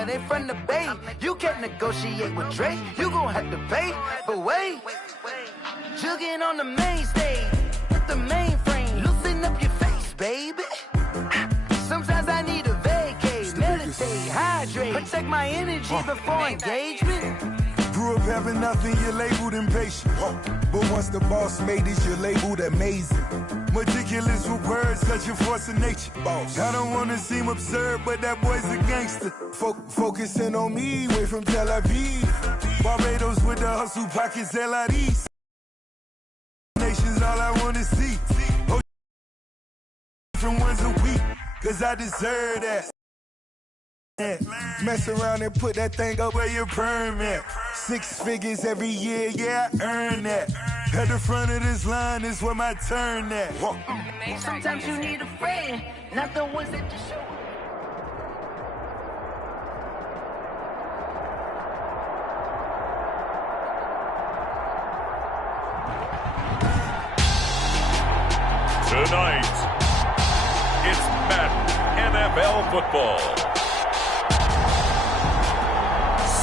but they from the Bay. You can't negotiate with Drake. You gon' have to pay. But wait, jugging on the main stage with the mainframe. Loosen up your face, baby. Sometimes I need a vacate, meditate, hydrate, protect my energy before engagement. Grew up having nothing, you're labeled impatient. But once the boss made it, you're labeled amazing. Meticulous with words, such a force of nature. I don't wanna seem absurd, but that boy's a gangster. Focusing on me, way from Tel Aviv. Barbados with the hustle pockets, LIDs. Nations, all I wanna see. Oh, from once a week, cause I deserve that. Mess around and put that thing up where your perm at. 6 figures every year, yeah, I earn that. At the front of this line is where my turn at. Sometimes you need a friend, not the ones that just show. Tonight, it's Madden NFL football.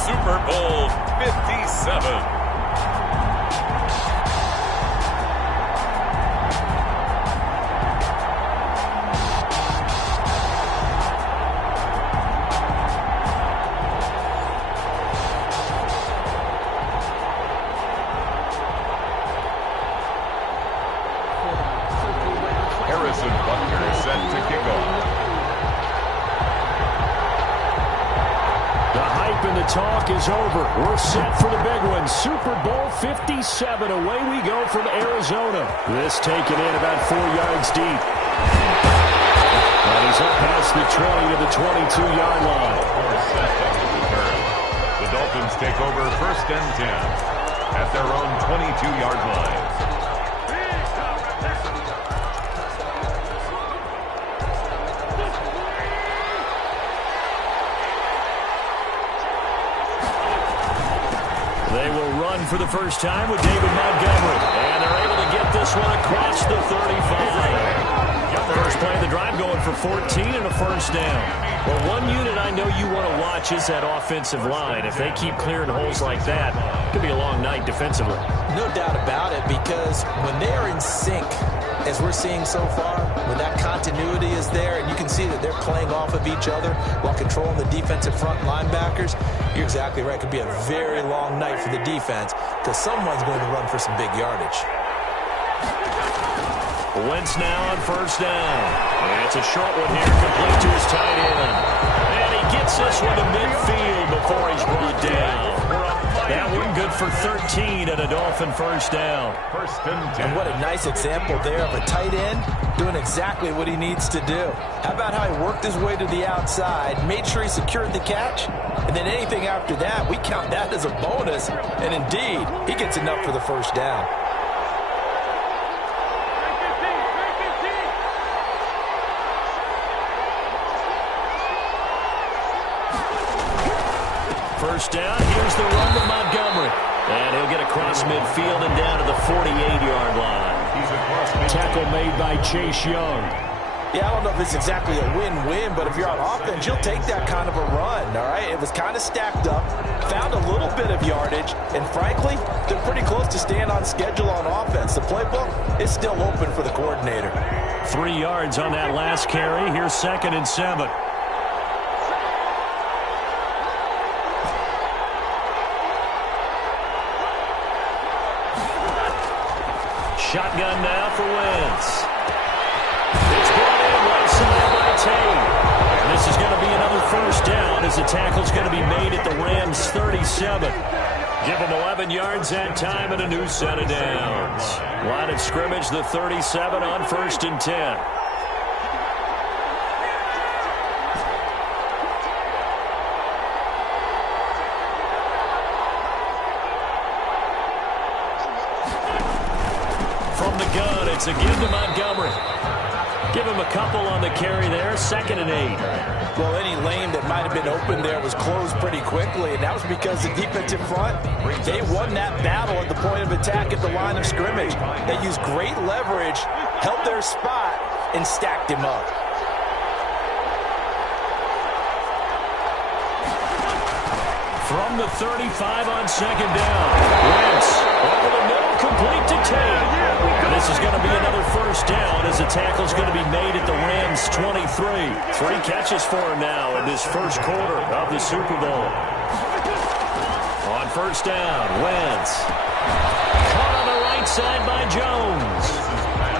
Super Bowl 57. Harrison Butker set to kick off. The hype and the talk is over. We're set for the big one. Super Bowl 57. Away we go from Arizona. This taken in about 4 yards deep. And he's up past the 20 to the 22-yard line. The Dolphins take over 1st and 10 at their own 22-yard line. They will run for the first time with David Montgomery. And they're able to get this one across the 35. First play of the drive going for 14 and a first down. Well, one unit I know you want to watch is that offensive line. If they keep clearing holes like that, it could be a long night defensively. No doubt about it, because when they are in sync, as we're seeing so far, when that continuity is there and you can see that they're playing off of each other while controlling the defensive front linebackers, you're exactly right. It could be a very long night for the defense because someone's going to run for some big yardage. Wentz now on first down. And it's a short one here, complete to his tight end. And he gets this one to midfield before he's brought down. That one good for 13 and a Dolphin first down. First and 10. And what a nice example there of a tight end doing exactly what he needs to do. How about how he worked his way to the outside, made sure he secured the catch, and then anything after that, we count that as a bonus. And indeed, he gets enough for the first down. First down, here's the run to Montgomery. And he'll get across midfield and down to the 48-yard line. Tackle made by Chase Young. Yeah, I don't know if it's exactly a win-win, but if you're on offense, you'll take that kind of a run, all right? It was kind of stacked up, found a little bit of yardage, and frankly, they're pretty close to staying on schedule on offense. The playbook is still open for the coordinator. 3 yards on that last carry. Here's 2nd and 7. Shotgun now for Wentz. It's brought in right side by Tate. And this is going to be another first down as the tackle's going to be made at the Rams' 37. Give them 11 yards that time and a new set of downs. Line of scrimmage, the 37 on 1st and 10. It's a give to Montgomery. Give him a couple on the carry there. 2nd and 8. Well, any lane that might have been open there was closed pretty quickly, and that was because the defensive front, they won that battle at the point of attack at the line of scrimmage. They used great leverage, held their spot, and stacked him up. From the 35 on second down. Wentz over the middle, complete to Tate. And this is going to be another first down as the tackle's going to be made at the Rams' 23. 3 catches for him now in this first quarter of the Super Bowl. On first down, Wentz. Caught on the right side by Jones.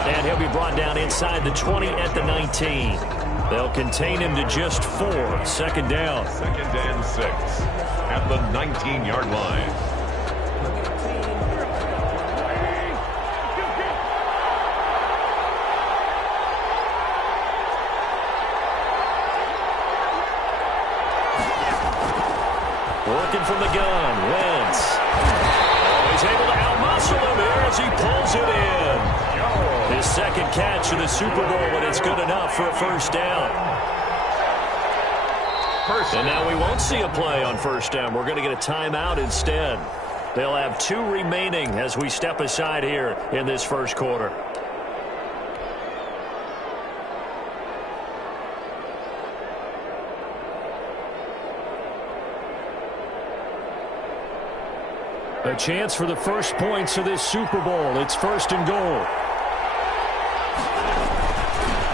And he'll be brought down inside the 20 at the 19. They'll contain him to just 4. Second down. 2nd and 6 at the 19-yard line. Working from the gun, Wentz. Oh, he's able to outmuscle him here as he pulls it in. His second catch in the Super Bowl, and it's good enough for a first down. And now we won't see a play on first down. We're going to get a timeout instead. They'll have 2 remaining as we step aside here in this first quarter. A chance for the first points of this Super Bowl. It's first and goal.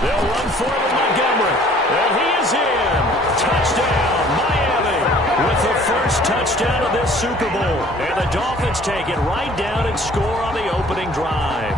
They'll run for it with Montgomery. And he is in. Touchdown, Miami, with the first touchdown of this Super Bowl. And the Dolphins take it right down and score on the opening drive.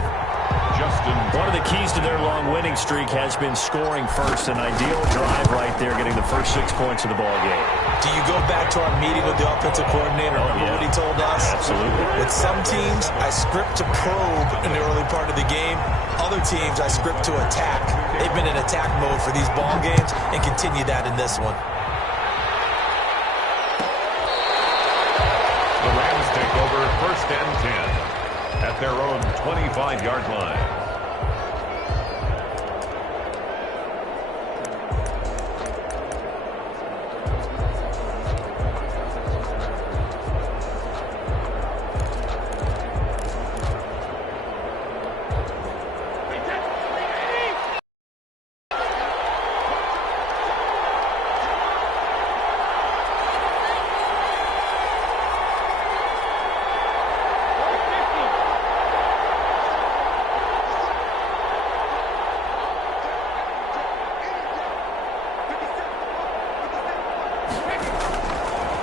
One of the keys to their long winning streak has been scoring first. An ideal drive right there, getting the first 6 points of the ball game. Do you go back to our meeting with the offensive coordinator? Remember what he told us? Absolutely. With some teams, I script to probe in the early part of the game. Other teams, I script to attack. They've been in attack mode for these ball games and continue that in this one. The Rams take over 1st and 10 at their own 25-yard line.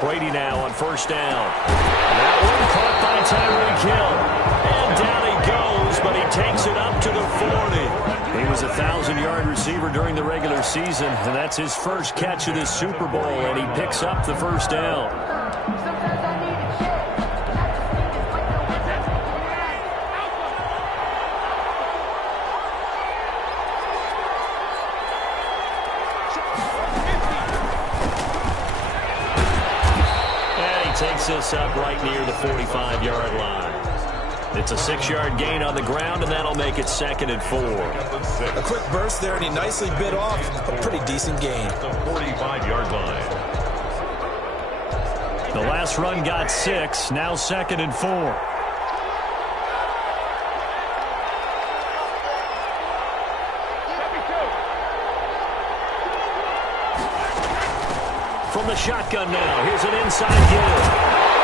Brady now on first down. That one caught by Tyreek Hill. And down he goes, but he takes it up to the 40. He was a 1,000-yard receiver during the regular season, and that's his first catch of this Super Bowl, and he picks up the first down. Takes this up right near the 45-yard line. It's a 6-yard gain on the ground, and that'll make it 2nd and 4. A quick burst there, and he nicely bit off a pretty decent gain. The 45-yard line. The last run got 6, now 2nd and 4. From the shotgun now, here's an inside give.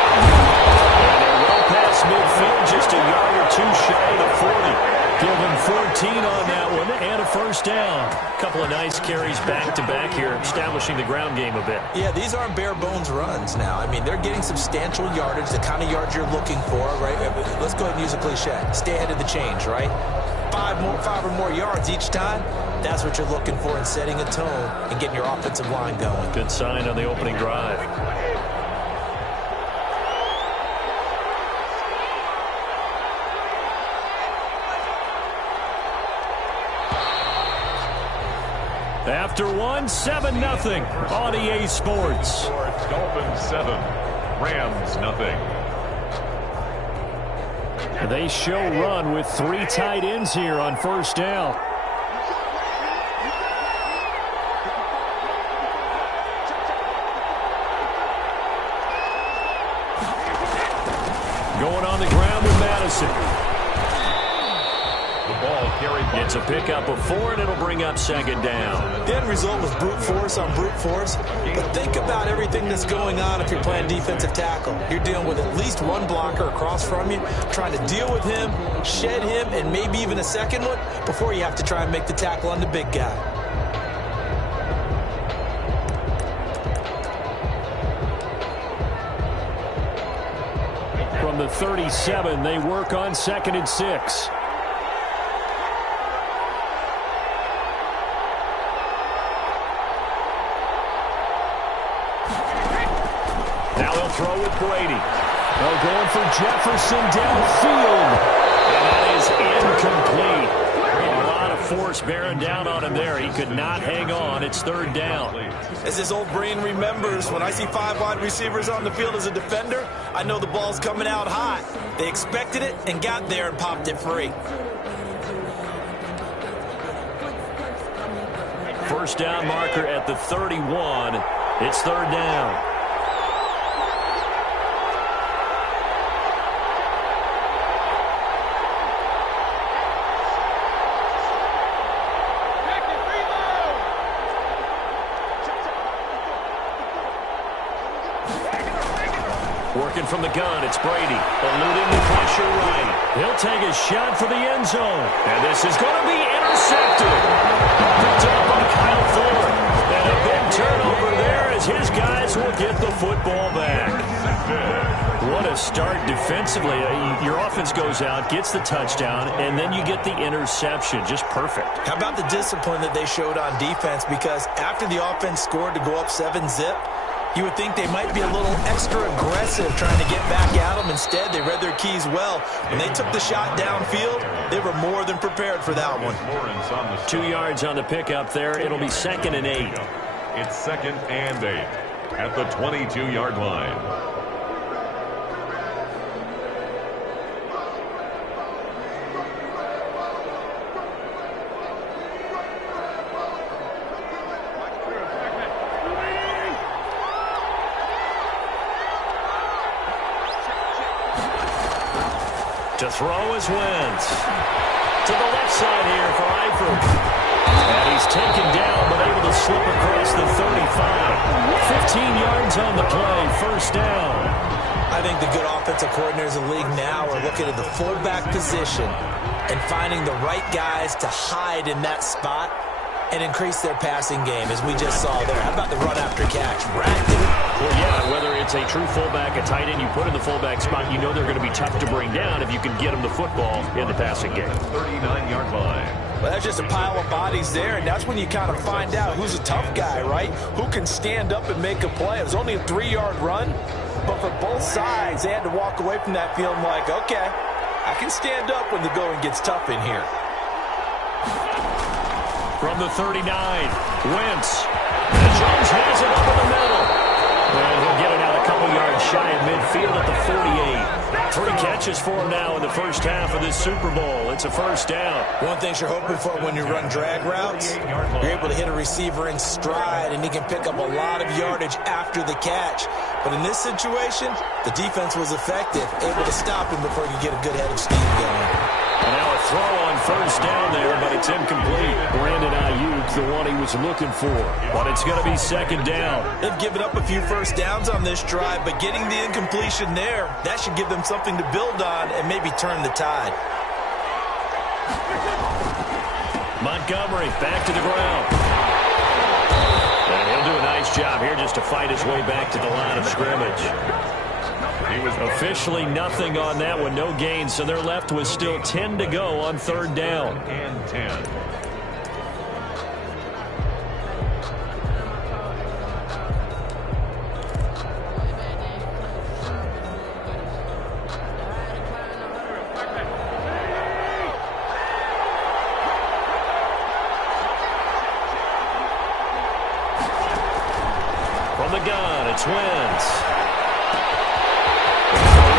And they're well past midfield, just a yard or 2 shy of the 40. Give him 14 on that one and a first down. A couple of nice carries back-to-back here, establishing the ground game a bit. Yeah, these aren't bare-bones runs now. I mean, they're getting substantial yardage, the kind of yards you're looking for, right? Let's go ahead and use a cliche. Stay ahead of the change, right? 5 or more yards each time. That's what you're looking for in setting a tone and getting your offensive line going. Good sign on the opening drive. After 7-0 on EA Sports. Dolphins 7, Rams nothing. They show run with 3 tight ends here on first down. Going on the ground with Madison. The Ball carried. It's a pickup of 4, and it'll bring up second down. The end result was brute force on brute force. But think about everything that's going on if you're playing defensive tackle. You're dealing with at least one blocker across from you, trying to deal with him, shed him, and maybe even a second one before you have to try and make the tackle on the big guy. From the 37, they work on 2nd and 6. Now he'll throw with Brady. They're going for Jefferson downfield. And that is incomplete. A lot of force bearing down on him there. He could not hang on. It's 3rd down. As his old brain remembers, when I see 5 wide receivers on the field as a defender, I know the ball's coming out hot. They expected it and got there and popped it free. First down marker at the 31. It's 3rd down. Working from the gun, it's Brady. Eluding the pressure right. He'll take a shot for the end zone. And this is going to be intercepted. Picked up by Kyle Ford. And a big turnover there as his guys will get the football back. What a start defensively. Your offense goes out, gets the touchdown, and then you get the interception. Just perfect. How about the discipline that they showed on defense? Because after the offense scored to go up 7-zip, you would think they might be a little extra aggressive trying to get back at them. Instead, they read their keys well. When they took the shot downfield, they were more than prepared for that one. 2 yards on the pickup there. It'll be 2nd and 8. It's 2nd and 8 at the 22-yard line. To throw is Wentz. To the left side here for Eifert. And he's taken down, but able to slip across the 35. 15 yards on the play, 1st down. I think the good offensive coordinators in the league now are looking at the fullback position and finding the right guys to hide in that spot and increase their passing game, as we just saw there. How about the run after catch? Racked it. Well, yeah, whether it's a true fullback, a tight end you put in the fullback spot, you know they're going to be tough to bring down if you can get them the football in the passing game. 39-yard line. Well, that's just a pile of bodies there, and that's when you kind of find out who's a tough guy, right? Who can stand up and make a play. It was only a 3-yard run, but for both sides, they had to walk away from that feeling like, okay, I can stand up when the going gets tough in here. From the 39, Wentz. And Jones has it over the middle. And he'll get it out a couple yards shy of midfield at the 48. 3 catches for him now in the first half of this Super Bowl. It's a 1st down. One thing you're hoping for when you run drag routes, you're able to hit a receiver in stride, and he can pick up a lot of yardage after the catch. But in this situation, the defense was effective, able to stop him before you get a good head of steam going. And now a throw on 1st down there, but it's incomplete. Brandon Ayuk, the one he was looking for. But it's going to be 2nd down. They've given up a few 1st downs on this drive, but getting the incompletion there, that should give them something to build on and maybe turn the tide. Montgomery back to the ground. And he'll do a nice job here just to fight his way back to the line of scrimmage. He was officially nothing on that one, no gain, so they're left with still 10 to go on 3rd down. And 10. From the gun, it's Wentz.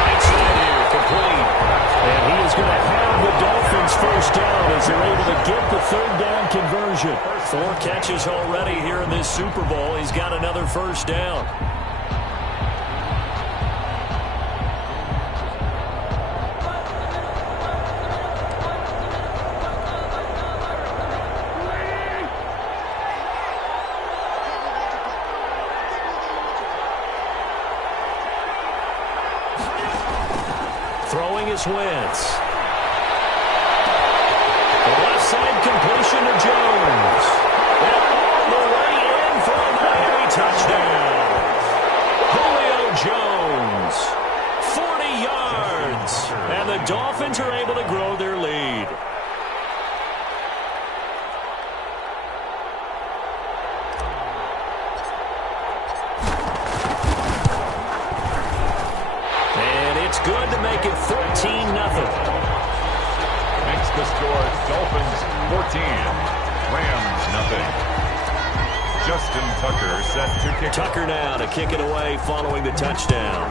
Right side here, complete. And he is going to have the Dolphins 1st down as they're able to get the 3rd down conversion. 4 catches already here in this Super Bowl. He's got another 1st down. Throwing is Wentz. The left side completion to Jones. And all the way in for a Miami touchdown. Julio Jones, 40 yards. And the Dolphins are able to grow their lead. And it's good to make it 14-0. Makes the score Dolphins 14, Rams nothing. Justin Tucker set to kick. Tucker now to kick it away following the touchdown.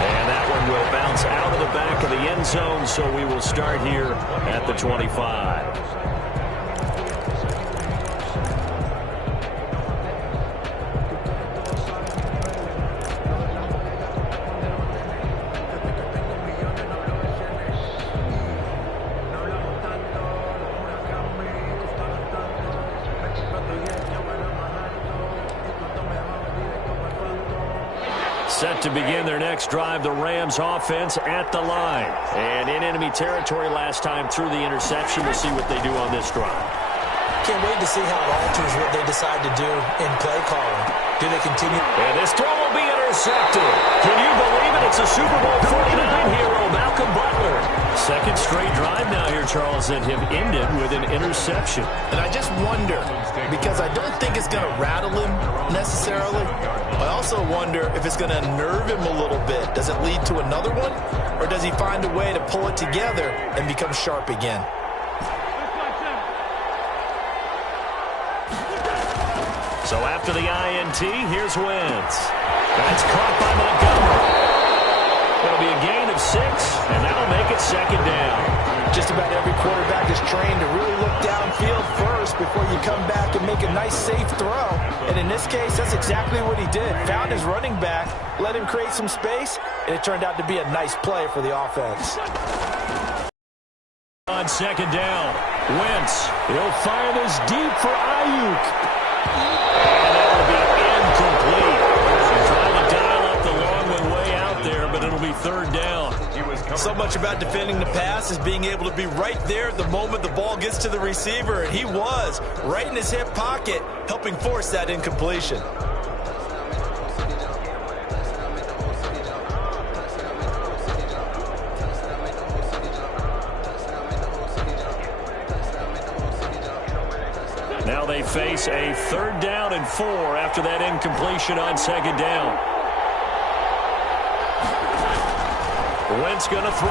And that one will bounce out of the back of the end zone, so we will start here at the 25. Set to begin their next drive, the Rams offense at the line. And in enemy territory last time through the interception. We'll see what they do on this drive. Can't wait to see how it alters what they decide to do in play calling. Do they continue? And this throw will be intercepted. Can you believe it? It's a Super Bowl 49 hero, Malcolm Butler. Second straight drive now here, Charles, that have ended with an interception. And I just wonder, because I don't think it's going to rattle him necessarily. I also wonder if it's going to nerve him a little bit. Does it lead to another one? Or does he find a way to pull it together and become sharp again? So after the INT, here's Wentz. That's caught by Montgomery. It'll be a gain of 6, and that'll make it second down. Just about every quarterback is trained to really look downfield first before you come back and make a nice, safe throw. And in this case, that's exactly what he did. Found his running back, let him create some space, and it turned out to be a nice play for the offense. On second down, Wentz. He'll fire this deep for Ayuk. And that will be incomplete. Trying to dial up the long one way out there, but it'll be third down. So much about defending the pass is being able to be right there at the moment the ball gets to the receiver, and he was right in his hip pocket, helping force that incompletion. Now they face a third down and 4 after that incompletion on second down. Wentz going to throw.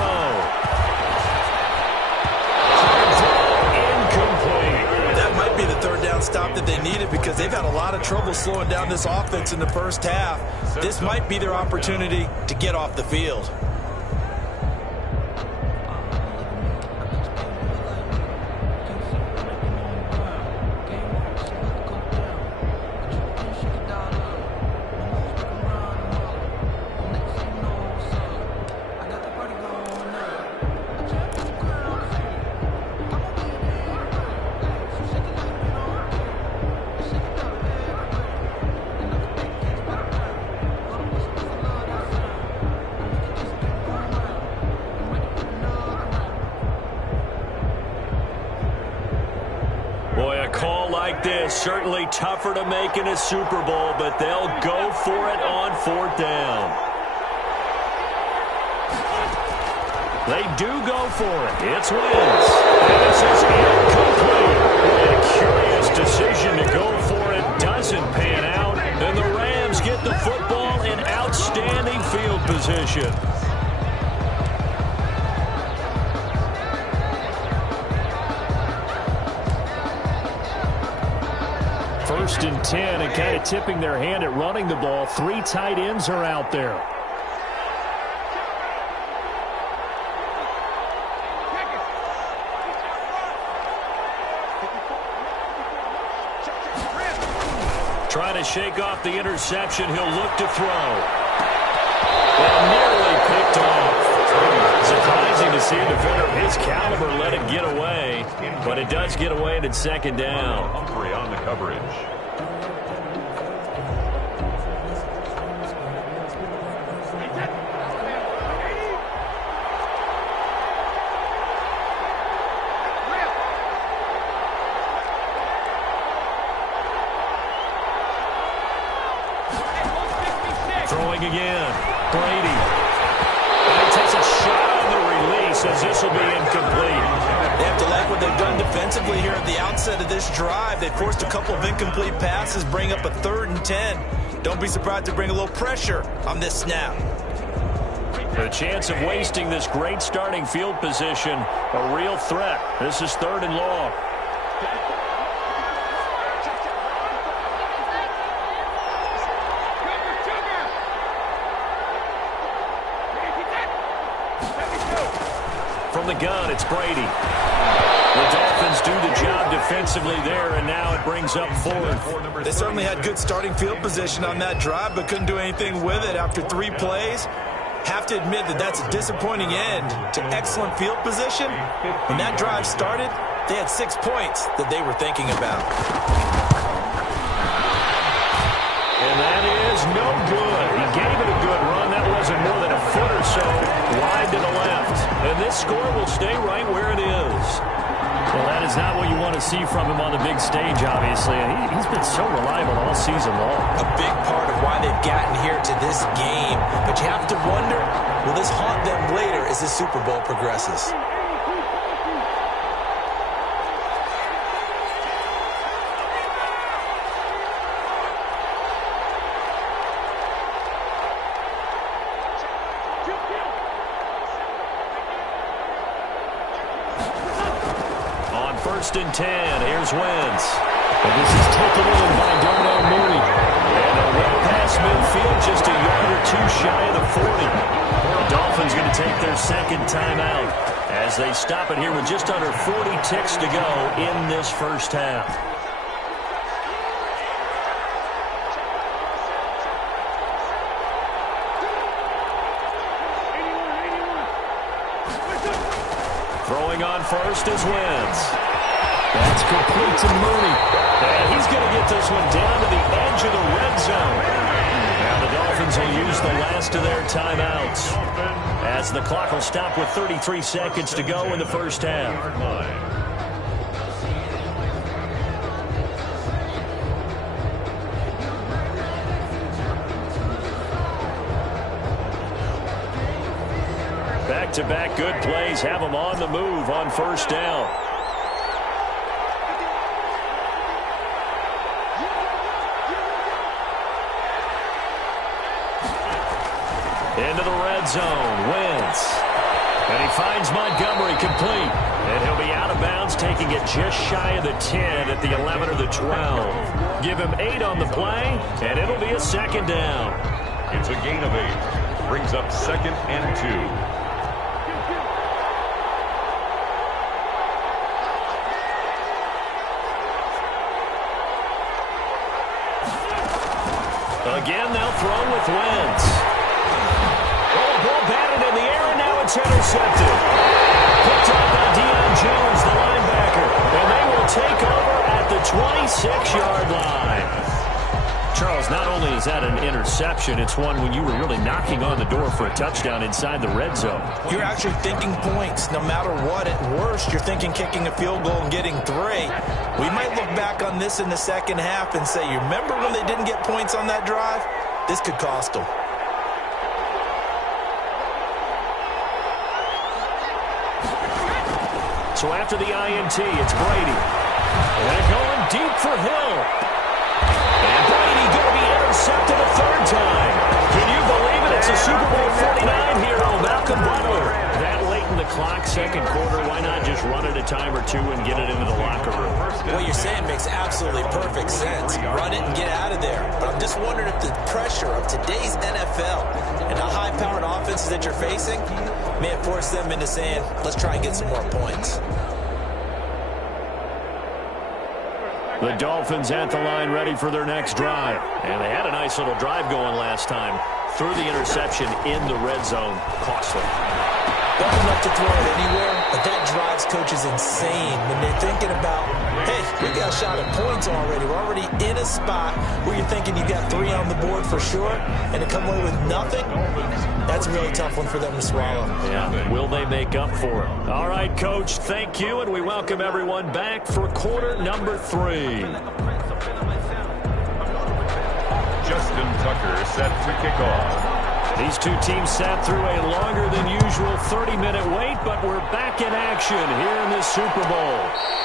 Incomplete. That might be the third down stop that they needed because they've had a lot of trouble slowing down this offense in the first half. This might be their opportunity to get off the field. Certainly tougher to make in a Super Bowl, but they'll go for it on fourth down. They do go for it. It's Wentz. And this is incomplete. A curious decision to go for it doesn't pan out. And the Rams get the football in outstanding field position. First and 10, and kind of tipping their hand at running the ball. 3 tight ends are out there. Trying to shake off the interception. He'll look to throw. And nearly picked off. Surprising to see a defender of his caliber let it get away, but it does get away and it's second down. Humphrey on the coverage. Throwing again. Brady. And he takes a shot on the release as this will be incomplete. They have to like what they've done defensively here at the outset of this drive. They forced a couple of incomplete passes, bring up a 3rd and 10. Don't be surprised to bring a little pressure on this snap. The chance of wasting this great starting field position, a real threat. This is 3rd and long. From the gun, it's Brady. The Dolphins do the job defensively there, and now it brings up 4th. They certainly had good starting field position on that drive, but couldn't do anything with it after 3 plays. Have to admit that that's a disappointing end to excellent field position. When that drive started, they had 6 points that they were thinking about. And that is no good. He gave it a good run. That wasn't more than a foot or so wide to the left. And this score will stay right where it is. Well, that is not what you want to see from him on the big stage, obviously. He's been so reliable all season long. A big part of why they've gotten here to this game. But you have to wonder, will this haunt them later as the Super Bowl progresses? First and 10. Here's Wentz. And this is taken in by Darnell Mooney. And a well past midfield, just a yard or 2 shy of the 40. The Dolphins going to take their 2nd timeout as they stop it here with just under 40 ticks to go in this first half. Throwing on first is Wentz. That's complete to Mooney. And he's going to get this one down to the edge of the red zone. Now the Dolphins will use the last of their timeouts as the clock will stop with 33 seconds to go in the first half. Back-to-back good plays have them on the move on first down. Into the red zone, Wentz. And he finds Montgomery complete. And he'll be out of bounds, taking it just shy of the 10 at the 11 or the 12. Give him 8 on the play, and it'll be a 2nd down. It's a gain of 8. Brings up 2nd and 2. Again, they'll throw with Wentz. Oh, ball batted in the air, and now it's intercepted. Picked up by Deion Jones, the linebacker. And they will take over at the 26-yard line. Charles, not only is that an interception, it's one when you were really knocking on the door for a touchdown inside the red zone. You're actually thinking points no matter what. At worst, you're thinking kicking a field goal and getting 3. We might look back on this in the second half and say, you remember when they didn't get points on that drive? This could cost them. So after the INT, it's Brady. And going deep for Hill. And Brady going to be intercepted a 3rd time. Can you believe it? It's a Super Bowl 49 hero, Malcolm Butler. That late in the clock, 2nd quarter, why not just run it a time or 2 and get it into the locker room? What you're saying makes absolutely perfect sense. Run it and get out of there. But I'm just wondering if the pressure of today's NFL and the high-powered offenses that you're facing may have forced them into saying, let's try and get some more points. The Dolphins at the line ready for their next drive. And they had a nice little drive going last time. Threw the interception in the red zone. Costly. Dumb enough to throw it anywhere, but that drives coaches insane when they're thinking about, hey, we got a shot at points already. We're already in a spot where you're thinking you got 3 on the board for sure, and to come away with nothing, that's a really tough one for them to swallow. Yeah, will they make up for it? All right, Coach, thank you, and we welcome everyone back for quarter number 3. Justin Tucker set to kick off. These two teams sat through a longer than usual 30-minute wait, but we're back in action here in this Super Bowl.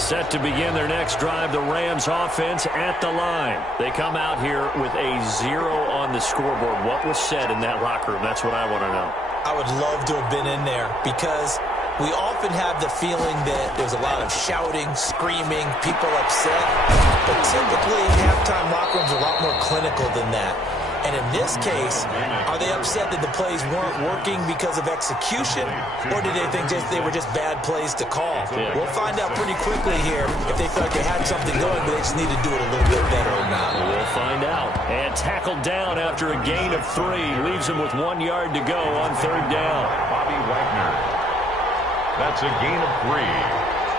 Set to begin their next drive, the Rams offense at the line. They come out here with a 0 on the scoreboard. What was said in that locker room? That's what I want to know. I would love to have been in there because we often have the feeling that there's a lot of shouting, screaming, people upset. But typically, halftime locker rooms are a lot more clinical than that. And in this case, are they upset that the plays weren't working because of execution, or did they think they were just bad plays to call? We'll find out pretty quickly here if they felt like they had something going, but they just need to do it a little bit better or not. We'll find out. And tackled down after a gain of 3. Leaves him with 1 yard to go on 3rd down. Bobby Wagner. That's a gain of 3.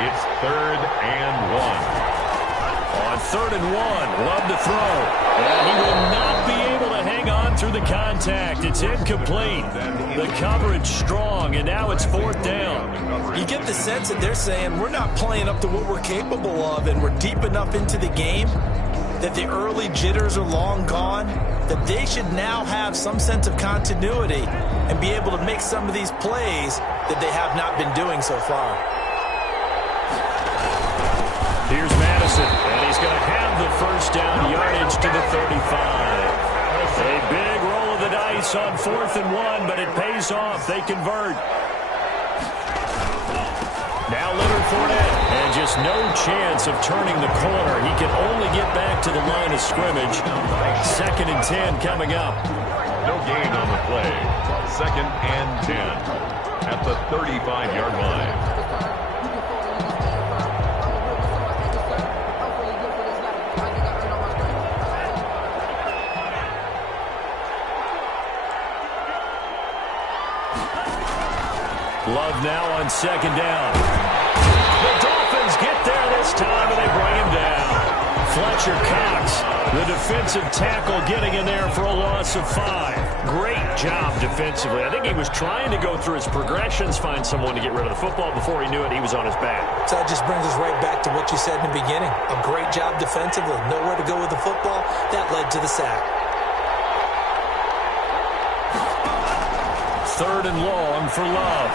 It's 3rd and 1. On 3rd and 1, Love to throw. And he will not be able to hang on through the contact. It's incomplete. The coverage strong, and now it's 4th down. You get the sense that they're saying we're not playing up to what we're capable of, and we're deep enough into the game that the early jitters are long gone, that they should now have some sense of continuity and be able to make some of these plays that they have not been doing so far. Here's Madison, and he's going to have the 1st down yardage to the 35. A big roll of the dice on 4th and 1, but it pays off. They convert. Now Fournette. And just no chance of turning the corner. He can only get back to the line of scrimmage. 2nd and 10 coming up. No gain on the play. 2nd and 10 at the 35-yard line. Love now on 2nd down. The Dolphins get there this time, and they bring him down. Fletcher Cox, the defensive tackle, getting in there for a loss of 5. Great job defensively. I think he was trying to go through his progressions, find someone to get rid of the football. Before he knew it, he was on his back. So that just brings us right back to what you said in the beginning. A great job defensively. Nowhere to go with the football. That led to the sack. 3rd and long for Love.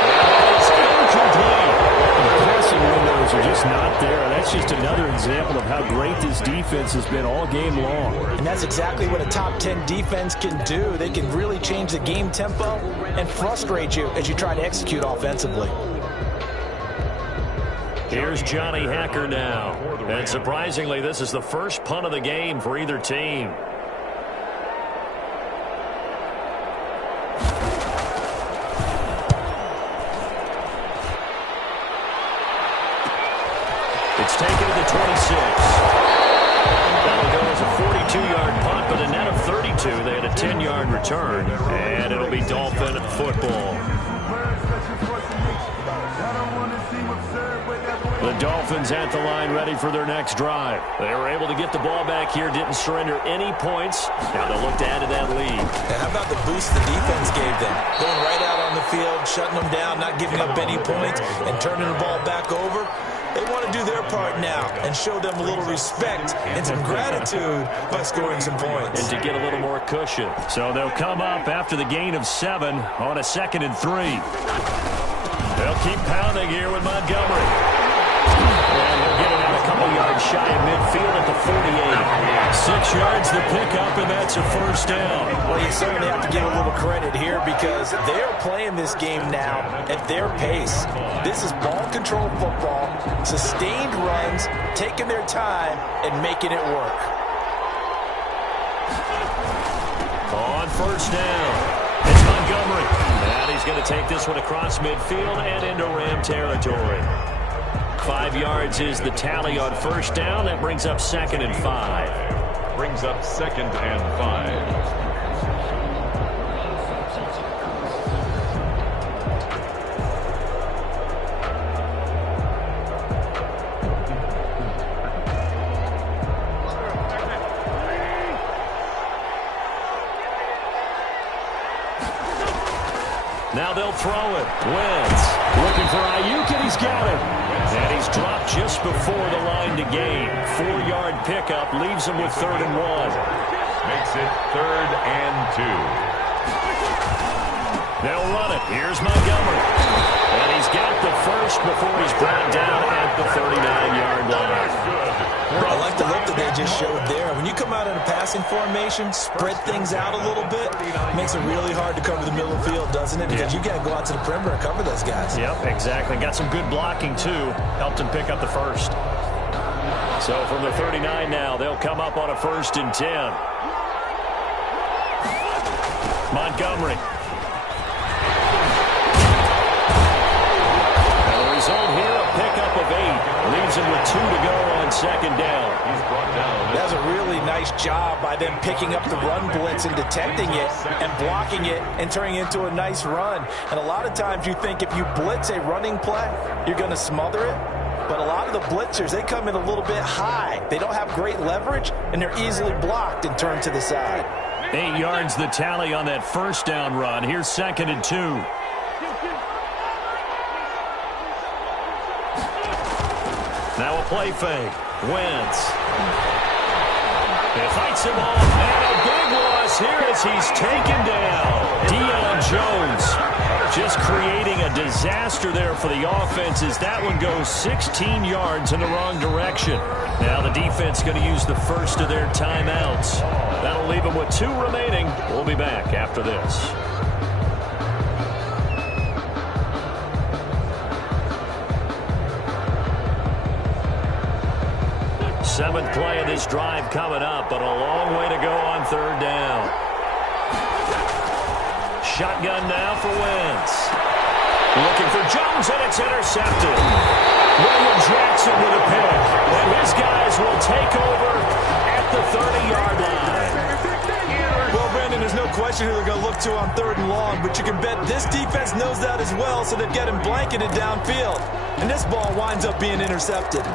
It's incomplete. The passing windows are just not there. That's just another example of how great this defense has been all game long. And that's exactly what a top 10 defense can do. They can really change the game tempo and frustrate you as you try to execute offensively. Here's Johnny Hacker now. And surprisingly, this is the first punt of the game for either team. It's taken to the 26. That'll go as a 42-yard punt, but a net of 32. They had a 10-yard return, and it'll be Dolphin football. The Dolphins at the line ready for their next drive. They were able to get the ball back here, didn't surrender any points. Now they'll look to add to that lead. And how about the boost the defense gave them? Going right out on the field, shutting them down, not giving up any points, and turning the ball back over. They want to do their part now and show them a little respect and some gratitude by scoring some points. And to get a little more cushion. So they'll come up after the gain of 7 on a 2nd and 3. They'll keep pounding here with Montgomery. And he'll get it out a couple yards shy of midfield at the 48. 6 yards the pickup, and that's a first down. Well, you certainly have to give a little credit here because they're playing this game now at their pace. This is ball control football, sustained runs, taking their time, and making it work. On first down, it's Montgomery. And he's going to take this one across midfield and into Ram territory. 5 yards is the tally on first down. That brings up 2nd and 5. Brings up 2nd and 5. Now they'll throw it. Wentz looking for Ayuk, and he's got it. And he's dropped just before the line to gain. 4-yard pickup leaves him with 3rd and 1. Makes it 3rd and 2. They'll run it. Here's Montgomery. And he's got the first before he's brought down at the 39-yard line. I like the look that they just showed there. When you come out in a passing formation, spread things out a little bit, makes it really hard to cover the middle of the field, doesn't it? Because you got to go out to the perimeter and cover those guys. Yep, exactly. Got some good blocking, too. Helped him pick up the first. So from the 39 now, they'll come up on a 1st and 10. Montgomery. And the result here, a pickup of 8. Leaves him with 2 to go on 2nd down. He's brought down. That was a really nice job by them picking up the run blitz and detecting it and blocking it and turning it into a nice run. And a lot of times you think if you blitz a running play, you're going to smother it. But a lot of the blitzers, they come in a little bit high. They don't have great leverage, and they're easily blocked and turned to the side. 8 yards the tally on that first down run. Here's 2nd and 2. Now a play fake. Wentz. It fights him off, and a big loss here as he's taken down. Deion Jones just creating a disaster there for the offense as that one goes 16 yards in the wrong direction. Now the defense going to use the first of their timeouts. That'll leave them with 2 remaining. We'll be back after this. 7th play of this drive coming up, but a long way to go on 3rd down. Shotgun now for Wentz. Looking for Jones, and it's intercepted. William Jackson with a pick, and his guys will take over at the 30-yard line. Well, Brandon, there's no question who they're going to look to on 3rd and long, but you can bet this defense knows that as well, so they've got him blanketed downfield. And this ball winds up being intercepted.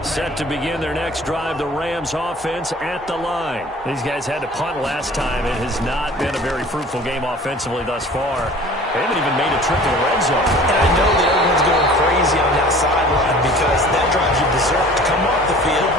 Set to begin their next drive, the Rams offense at the line. These guys had to punt last time. It has not been a very fruitful game offensively thus far. They haven't even made a trip to the red zone. And I know that everyone's going crazy on that sideline because that drives you berserk to come off the field,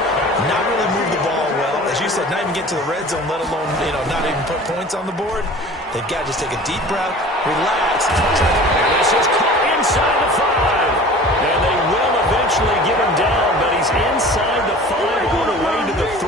not really move the ball well. As you said, not even get to the red zone, let alone, not even put points on the board. They've got to just take a deep breath, relax. And this is caught inside the 5. And they will eventually get him down, but he's inside the 5 on the way to the 3.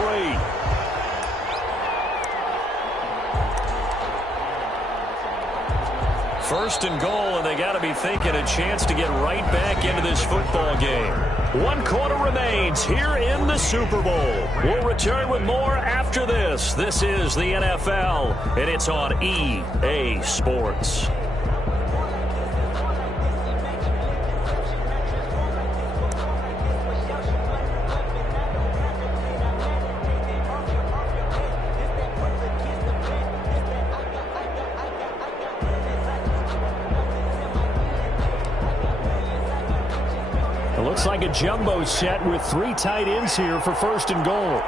First and goal, and they got to be thinking a chance to get right back into this football game. 1 quarter remains here in the Super Bowl. We'll return with more after this. This is the NFL, and it's on EA Sports. Looks like a jumbo set with 3 tight ends here for 1st and goal.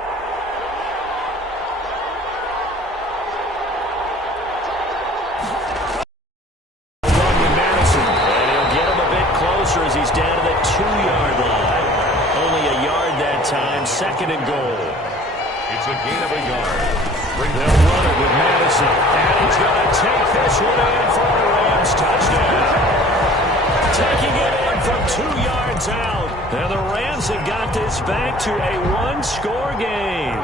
Run with Madison, and he'll get him a bit closer as he's down to the 2-yard line. Only a yard that time, 2nd and goal. It's a gain of a yard. They'll run it with Madison, and he's going to take this one in for a Rams touchdown. Taking it in from 2 yards out. And the Rams have got this back to a 1-score game.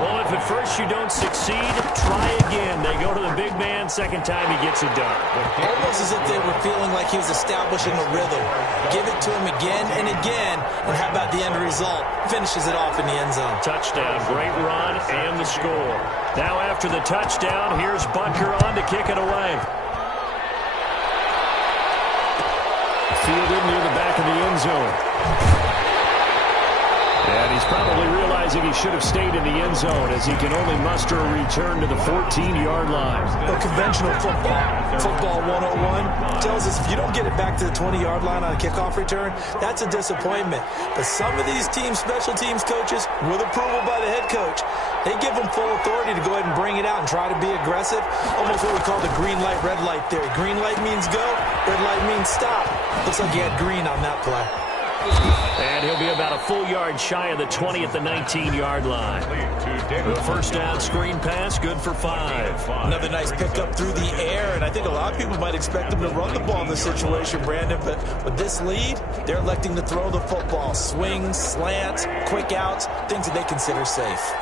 Well, if at first you don't succeed, try again. They go to the big man. 2nd time he gets it done. Almost as if they were feeling like he was establishing a rhythm. Give it to him again and again. And how about the end result? Finishes it off in the end zone. Touchdown. Great run and the score. Now after the touchdown, here's Butker on to kick it away. Fielded near the back of the end zone. And he's probably realizing he should have stayed in the end zone as he can only muster a return to the 14-yard line. The conventional football 101 tells us if you don't get it back to the 20-yard line on a kickoff return, that's a disappointment. But some of these special teams coaches, with approval by the head coach, they give them full authority to go ahead and bring it out and try to be aggressive. Almost what we call the green light, red light theory. Green light means go, red light means stop. Looks like he had green on that play. And he'll be about a full yard shy of the 20 at the 19-yard line. The first down screen pass, good for 5. Another nice pickup through the air, and I think a lot of people might expect them to run the ball in this situation, Brandon, but with this lead, they're electing to throw the football. Swings, slants, quick outs, things that they consider safe.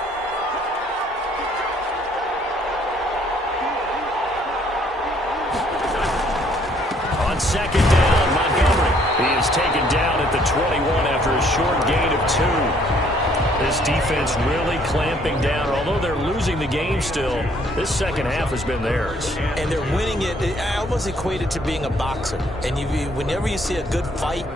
On 2nd down, Montgomery. He is taken down at the 21 after a short gain of 2. This defense really clamping down. Although they're losing the game still, this second half has been theirs. And they're winning it. I almost equate it to being a boxer. And whenever you see a good fight,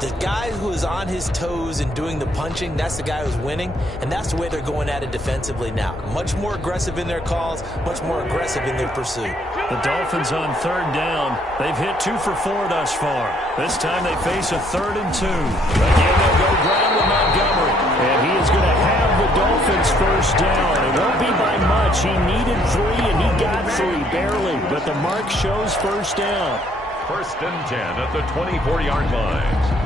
the guy who is on his toes and doing the punching, that's the guy who's winning. And that's the way they're going at it defensively now. Much more aggressive in their calls, much more aggressive in their pursuit. The Dolphins on 3rd down. They've hit 2 for 4 thus far. This time they face a 3rd and 2. Again, they'll go ground with Montgomery. And he is going to have the Dolphins first down. It won't be by much. He needed 3, and he got 3, barely. But the mark shows first down. 1st and 10 at the 24-yard line.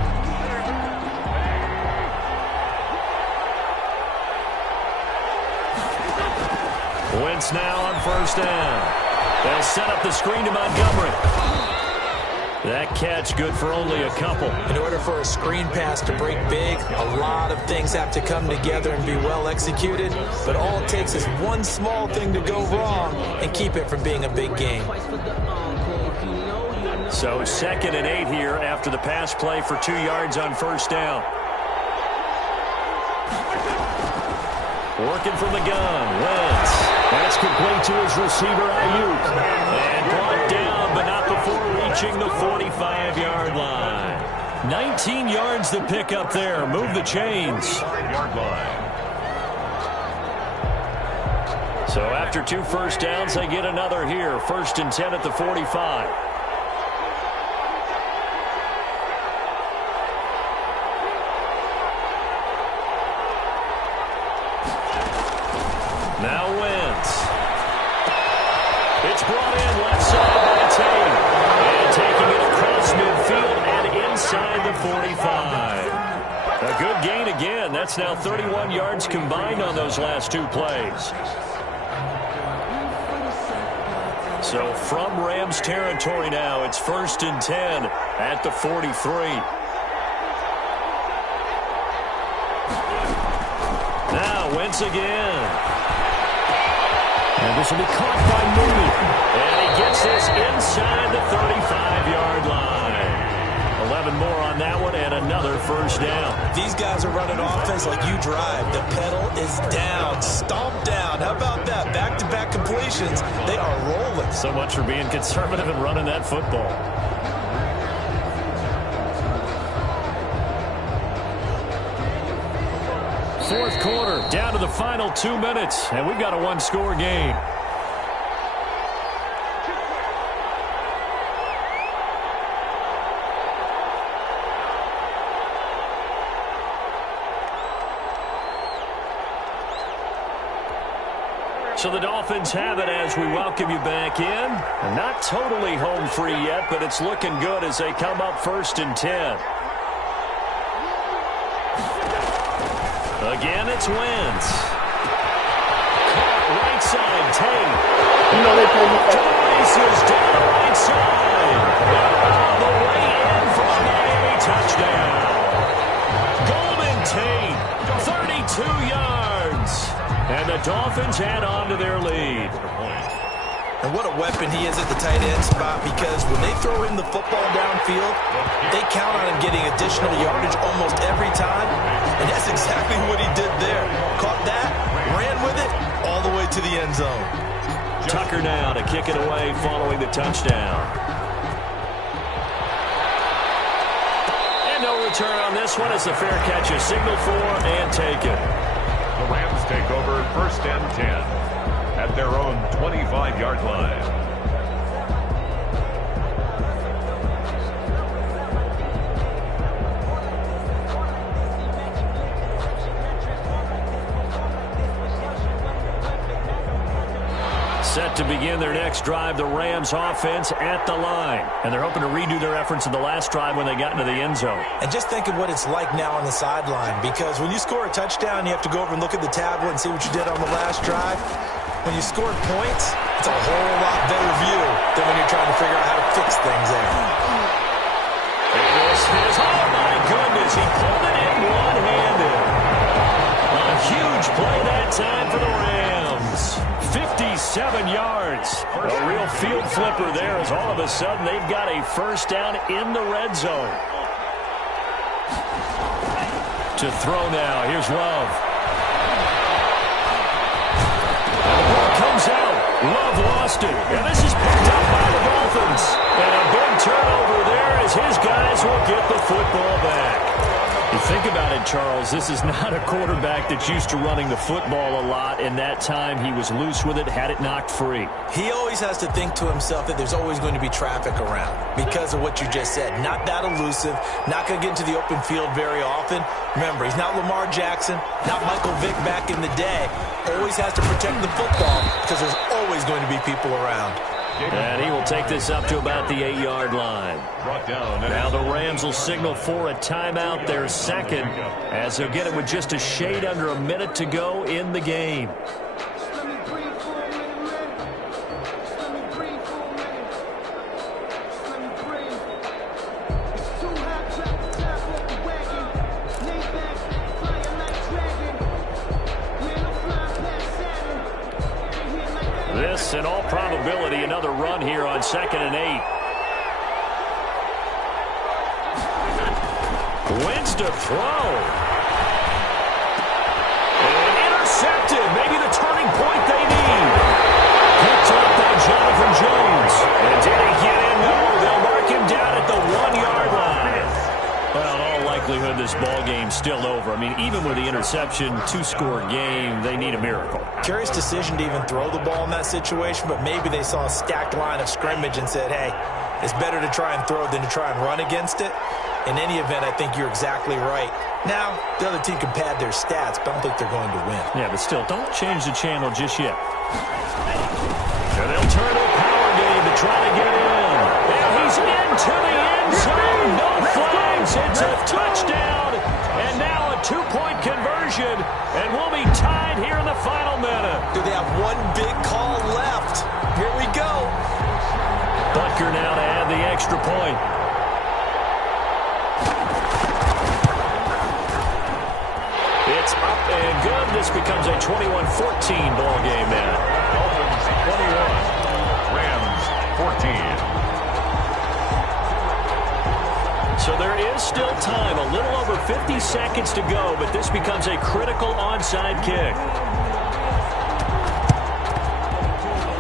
Wentz now on 1st down. They'll set up the screen to Montgomery. That catch good for only a couple. In order for a screen pass to break big, a lot of things have to come together and be well executed. But all it takes is one small thing to go wrong and keep it from being a big game. So 2nd and 8 here after the pass play for 2 yards on first down. Working from the gun, Wentz. That's complete to his receiver, Ayuk. And brought down, but not before reaching the 45-yard line. 19 yards to pick up there. Move the chains. So after 2 first downs, they get another here. 1st and 10 at the 45. Now Wentz. It's brought in left side by Tate. And taking it across midfield and inside the 45. A good gain again. That's now 31 yards combined on those last 2 plays. So from Rams territory now, it's 1st and 10 at the 43. Now Wentz again. And this will be caught by Mooney. And he gets this inside the 35-yard line. 11 more on that one and another first down. These guys are running offense like you drive. The pedal is down, stomped down. How about that? Back-to-back completions. They are rolling. So much for being conservative and running that football. Fourth quarter, down to the final 2 minutes, and we've got a 1-score game. So the Dolphins have it as we welcome you back in. Not totally home free yet, but it's looking good as they come up 1st and 10. Again, it's Wentz. Caught right side, Tate. You know they play me back. Races down the right side. All the way in for a Miami touchdown. Golden Tate, 32 yards. And the Dolphins add on to their lead. And what a weapon he is at the tight end spot, because when they throw him the football downfield, they count on him getting additional yardage almost every time. And that's exactly what he did there. Caught that, ran with it, all the way to the end zone. Tucker now to kick it away following the touchdown. And no return on this one as the fair catch is signaled for and taken. The Rams take over 1st and 10 at their own 25-yard line. Set to begin their next drive, the Rams offense at the line. And they're hoping to redo their efforts in the last drive when they got into the end zone. And just think of what it's like now on the sideline, because when you score a touchdown, you have to go over and look at the tablet and see what you did on the last drive. When you scored points, it's a whole lot better view than when you're trying to figure out how to fix things there. This is, oh my goodness, he pulled it in one-handed. A huge play that time for the Rams. 57 yards. A real field flipper there as all of a sudden they've got a first down in the red zone. To throw now, here's Love. And the ball comes out. Love lost it. And this is picked up by the Dolphins. And a big turnover there as his guys will get the football back. You think about it, Charles, this is not a quarterback that's used to running the football a lot. In that time, he was loose with it, had it knocked free. He always has to think to himself that there's always going to be traffic around because of what you just said. Not that elusive, not going to get into the open field very often. Remember, he's not Lamar Jackson, not Michael Vick back in the day. Always has to protect the football because there's always going to be people around. And he will take this up to about the 8-yard line. Now the Rams will signal for a timeout, their second, as they'll get it with just a shade under a minute to go in the game. 2nd and 8. Wins to throw. And intercepted. Maybe the turning point they need. Picked up by Jonathan Jones. And did he get in? No. They'll mark him down at the 1-yard line. Well, in all likelihood, this ball game's still over. I mean, even with the interception, 2-score game, they need a miracle. Curious decision to even throw the ball in that situation, but maybe they saw a stacked line of scrimmage and said, hey, it's better to try and throw than to try and run against it. In any event, I think you're exactly right. Now, the other team can pad their stats, but I don't think they're going to win. Yeah, but still, don't change the channel just yet. And they'll turn to a power game to try to get in. And he's into the end zone. No flags. It's a touchdown. And now a 2-point conversion. And we'll be tied here in the final minute. Do they have one big call left? Here we go. Butker now to add the extra point. It's up and good. This becomes a 21-14 ball game now. Dolphins 21, Rams 14. So there is still time, a little over 50 seconds to go, but this becomes a critical onside kick.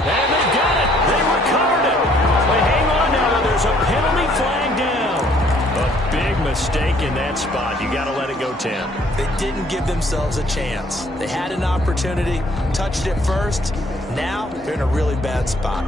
And they got it. They recovered it. But hang on now. There's a penalty flag down. A big mistake in that spot. You got to let it go 10. They didn't give themselves a chance. They had an opportunity, touched it first. Now they're in a really bad spot.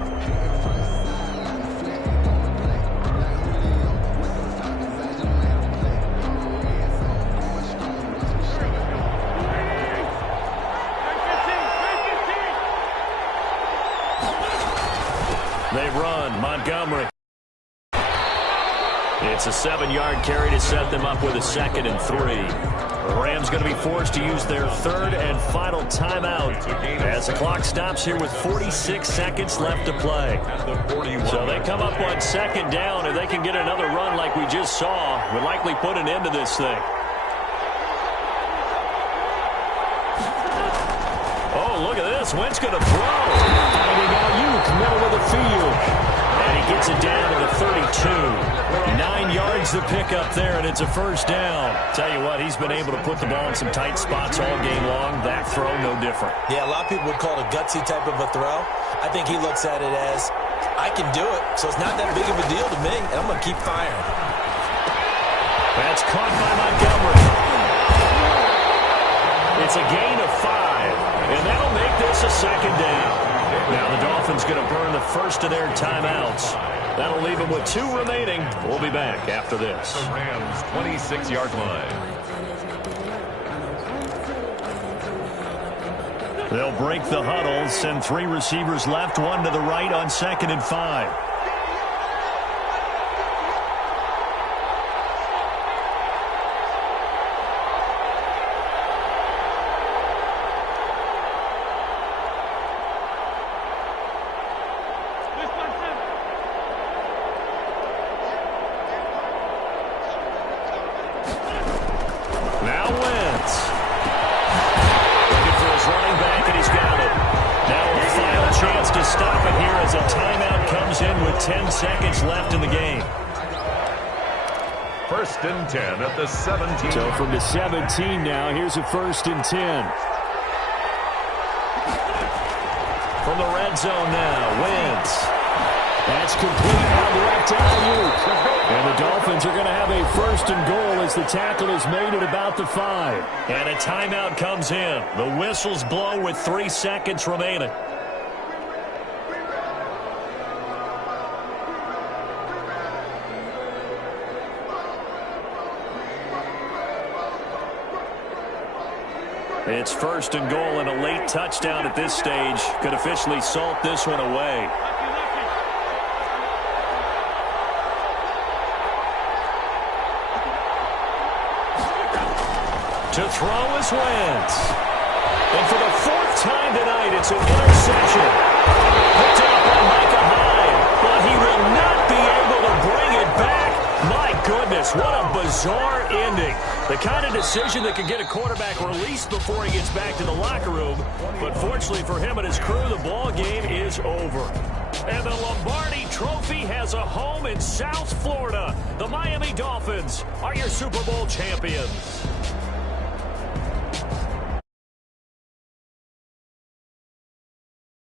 They run. Montgomery. It's a 7-yard carry to set them up with a 2nd and 3. The Rams going to be forced to use their 3rd and final timeout as the clock stops here with 46 seconds left to play. So they come up on 2nd down. If they can get another run like we just saw, would likely put an end to this thing. Oh, look at this. Wentz going to throw. Finding Ayuk, middle of the field. And he gets it down to the 32. 9 yards to pick up there, and it's a 1st down. Tell you what, he's been able to put the ball in some tight spots all game long. That throw, no different. Yeah, a lot of people would call it a gutsy type of a throw. I think he looks at it as, I can do it, so it's not that big of a deal to me, and I'm going to keep firing. That's caught by Montgomery. It's a gain of 5, and that'll make this a 2nd down. Now the Dolphins going to burn the first of their timeouts. That'll leave them with 2 remaining. We'll be back after this. The Rams 26-yard line. They'll break the huddle, send 3 receivers left, 1 to the right on 2nd and 5. Now Wentz. Looking for his running back, and he's got it. Now a final chance to stop it here as a timeout comes in with 10 seconds left in the game. 1st and 10 at the 17. So from the 17 now, here's a 1st and 10. From the red zone now, Wentz. That's complete out left to Ayuk. And the Dolphins are going to have a 1st and goal as the tackle is made at about the 5. And a timeout comes in. The whistles blow with 3 seconds remaining. It's 1st and goal, and a late touchdown at this stage could officially salt this one away. To throw is Wentz. And for the 4th time tonight, it's an interception. Picked up by Micah Hyde, but he will not be able to bring it back. My goodness, what a bizarre ending. The kind of decision that could get a quarterback released before he gets back to the locker room. But fortunately for him and his crew, the ball game is over. And the Lombardi Trophy has a home in South Florida. The Miami Dolphins are your Super Bowl champions.